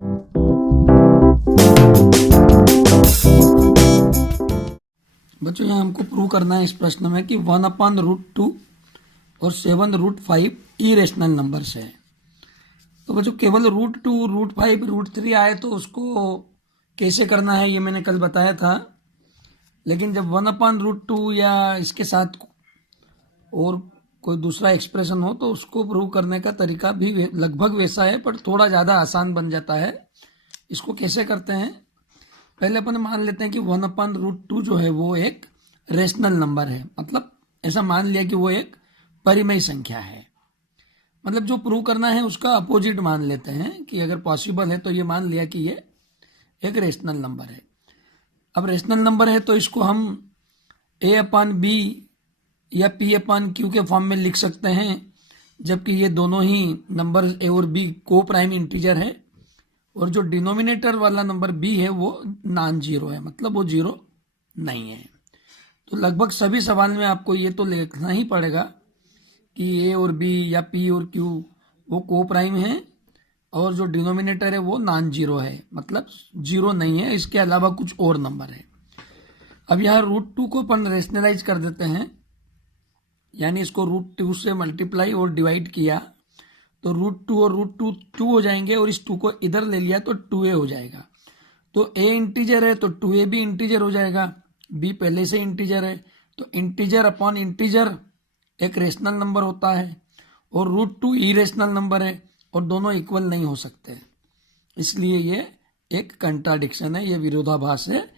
बच्चों यहाँ हमको प्रूव करना है इस प्रश्न में कि 1/√2 और 7√5 इरेशनल नंबर्स है। तो बच्चों केवल √2, √5, √3 आए तो उसको कैसे करना है ये मैंने कल बताया था। लेकिन जब 1/√2 या इसके साथ और कोई दूसरा एक्सप्रेशन हो तो उसको प्रूव करने का तरीका भी लगभग वैसा है, पर थोड़ा ज़्यादा आसान बन जाता है। इसको कैसे करते हैं, पहले अपन मान लेते हैं कि 1/√2 जो है वो एक रेशनल नंबर है। मतलब ऐसा मान लिया कि वो एक परिमेय संख्या है। मतलब जो प्रूव करना है उसका अपोजिट मान लेते हैं कि अगर पॉसिबल है तो ये मान लिया कि ये एक रेशनल नंबर है। अब रेशनल नंबर है तो इसको हम a/b या p/q के फॉर्म में लिख सकते हैं, जबकि ये दोनों ही नंबर a और b को प्राइम इंटीजर है और जो डिनोमिनेटर वाला नंबर b है वो नॉन जीरो है, मतलब वो जीरो नहीं है। तो लगभग सभी सवाल में आपको ये तो लिखना ही पड़ेगा कि a और b या p और q वो को प्राइम है और जो डिनोमिनेटर है वो नॉन जीरो है, मतलब जीरो नहीं है, इसके अलावा कुछ और नंबर है। अब यहाँ √2 को अपन रेशनलाइज कर देते हैं, यानी इसको √2 से मल्टीप्लाई और डिवाइड किया तो √2 और √2 2 हो जाएंगे और इस 2 को इधर ले लिया तो 2a हो जाएगा। तो a इंटीजर है तो 2a भी इंटीजर हो जाएगा, b पहले से इंटीजर है तो इंटीजर अपॉन इंटीजर एक रेशनल नंबर होता है और √2 इरेशनल नंबर है और दोनों इक्वल नहीं हो सकते, इसलिए ये एक कंट्राडिक्शन है, ये विरोधाभास है।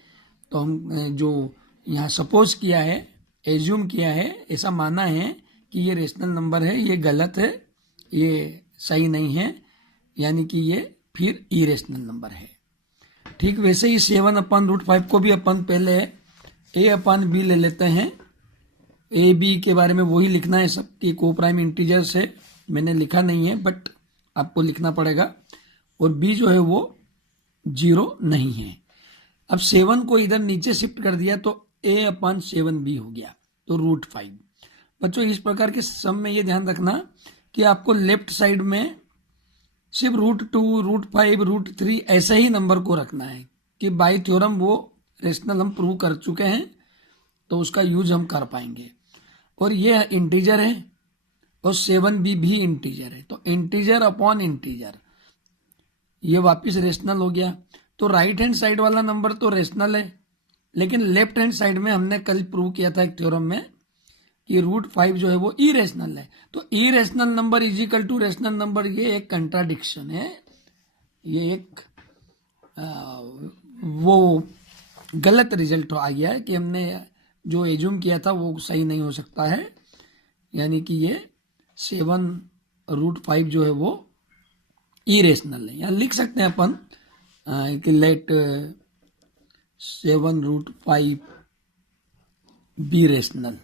तो हम जो यहाँ सपोज किया है, एज्यूम किया है, ऐसा माना है कि ये रेशनल नंबर है, ये गलत है, ये सही नहीं है, यानी कि ये फिर इरेशनल नंबर है। ठीक वैसे ही 7/√5 को भी अपन पहले a/b ले लेते हैं। ए बी के बारे में वही लिखना है, सबकी को प्राइम इंटीजर्स है, मैंने लिखा नहीं है बट आपको लिखना पड़ेगा। और b जो है वो जीरो नहीं है। अब 7 को इधर नीचे शिफ्ट कर दिया तो a/7b हो गया, तो √5। बच्चों इस प्रकार के सम में ये ध्यान रखना कि आपको लेफ्ट साइड में सिर्फ √2, √5, √3 ऐसे ही नंबर को रखना है कि बाय थ्योरम वो रेशनल हम प्रूव कर चुके हैं तो उसका यूज हम कर पाएंगे। और ये इंटीजर है और 7b भी इंटीजर है, तो इंटीजर अपॉन इंटीजर ये वापस रेशनल हो गया। तो राइट हैंड साइड वाला नंबर तो रेशनल है, लेकिन लेफ्ट हैंड साइड में हमने कल प्रूव किया था एक थ्योरम में कि √5 जो है वो इरेशनल है। तो irrational number is equal to rational number, ये एक कंट्राडिक्शन है, ये एक वो गलत रिजल्ट आ गया है कि हमने जो एज्यूम किया था वो सही नहीं हो सकता है, यानी कि ये 7√5 जो है वो इरेशनल है। यहाँ लिख सकते हैं अपन कि लेट 7√5 बी रेशनल,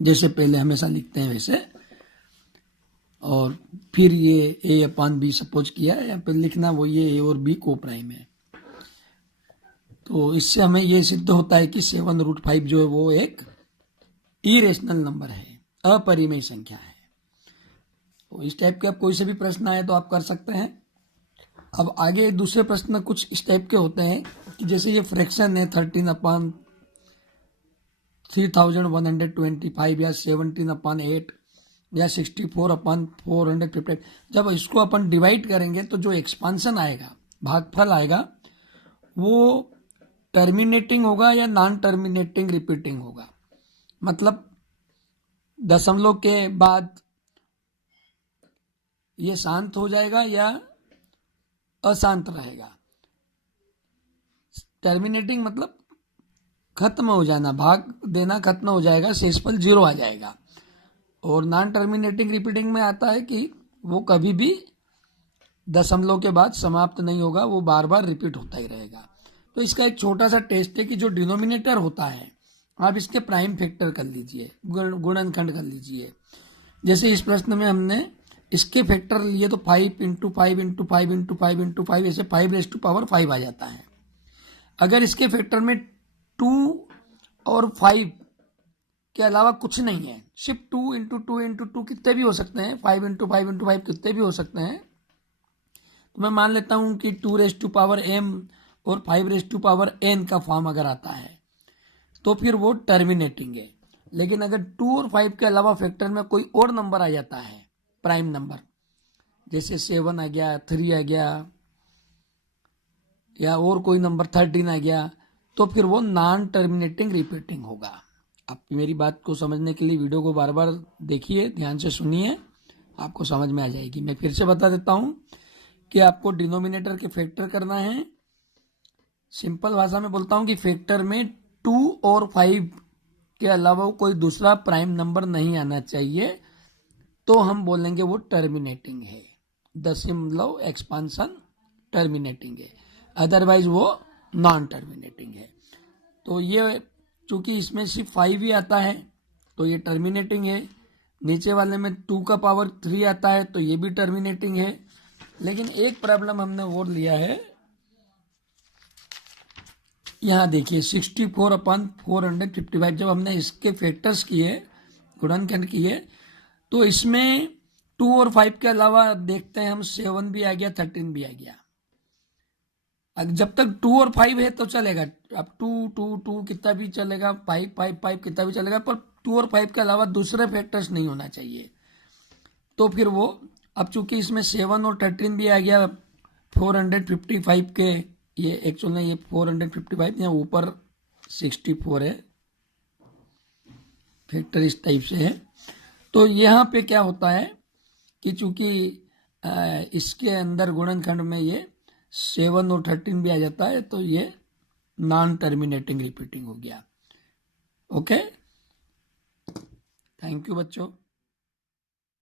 जैसे पहले हमेशा लिखते हैं वैसे। और फिर ये a/b सपोज किया है, यहाँ पे लिखना वो ये a और b को प्राइम है। तो इससे हमें ये सिद्ध होता है कि 7√5 जो है वो एक इरेशनल नंबर है, अपरिमेय संख्या है। तो इस टाइप के आप कोई से भी प्रश्न आए तो आप कर सकते हैं। अब आगे दूसरे प्रश्न कुछ इस टाइप के होते हैं कि जैसे ये फ्रैक्शन है 13/3125 या 17/8 या 64/458, जब इसको अपन डिवाइड करेंगे तो जो एक्सपांशन आएगा, भागफल आएगा, वो टर्मिनेटिंग होगा या नॉन टर्मिनेटिंग रिपीटिंग होगा। मतलब दशमलव के बाद ये शांत हो जाएगा या अशांत रहेगा। टर्मिनेटिंग मतलब खत्म हो जाना, भाग देना खत्म हो जाएगा, शेषफल 0 आ जाएगा। और नॉन टर्मिनेटिंग रिपीटिंग में आता है कि वो कभी भी दशमलव के बाद समाप्त नहीं होगा, वो बार बार रिपीट होता ही रहेगा। तो इसका एक छोटा सा टेस्ट है कि जो डिनोमिनेटर होता है आप इसके प्राइम फैक्टर कर लीजिए, गुणनखंड कर लीजिए। जैसे इस प्रश्न में हमने इसके फैक्टर लिए तो 5 × 5 × 5 × 5 × 5 ऐसे 5⁵ आ जाता है। अगर इसके फैक्टर में 2 और 5 के अलावा कुछ नहीं है, सिर्फ 2 × 2 × 2 कितने भी हो सकते हैं, 5 × 5 × 5 कितने भी हो सकते हैं, तो मैं मान लेता हूं कि 2m और 5n का फॉर्म अगर आता है तो फिर वो टर्मिनेटिंग है। लेकिन अगर 2 और 5 के अलावा फैक्टर में कोई और नंबर आ जाता है, प्राइम नंबर, जैसे 7 आ गया, 3 आ गया, या और कोई नंबर 13 आ गया, तो फिर वो नॉन टर्मिनेटिंग रिपीटिंग होगा। आप मेरी बात को समझने के लिए वीडियो को बार बार देखिए, ध्यान से सुनिए, आपको समझ में आ जाएगी। मैं फिर से बता देता हूं कि आपको डिनोमिनेटर के फैक्टर करना है। सिंपल भाषा में बोलता हूं कि फैक्टर में 2 और 5 के अलावा कोई दूसरा प्राइम नंबर नहीं आना चाहिए, तो हम बोलेंगे वो टर्मिनेटिंग है, दशमलव एक्सपांशन टर्मिनेटिंग है, अदरवाइज वो नॉन टर्मिनेटिंग है। तो ये चूंकि इसमें सिर्फ 5 ही आता है तो ये टर्मिनेटिंग है, नीचे वाले में 2 का पावर 3 आता है तो ये भी टर्मिनेटिंग है। लेकिन एक प्रॉब्लम हमने और लिया है, यहाँ देखिए 64/455, जब हमने इसके फैक्टर्स किए, गुणनखंड किए, तो इसमें 2 और 5 के अलावा देखते हैं हम 7 भी आ गया, 13 भी आ गया। जब तक 2 और 5 है तो चलेगा, अब 2 2 2 कितना भी चलेगा, 5 5 5 कितना भी चलेगा, पर 2 और 5 के अलावा दूसरे फैक्टर्स नहीं होना चाहिए। तो फिर वो, अब चूंकि इसमें 7 और 13 भी आ गया 455 के, ये एक्चुअल में ये 455 या ऊपर 64 है, फैक्टर इस टाइप से है। तो यहाँ पे क्या होता है कि चूंकि इसके अंदर गुणनखंड में ये 7 और 13 भी आ जाता है तो ये नॉन टर्मिनेटिंग रिपीटिंग हो गया। ओके, थैंक यू बच्चों।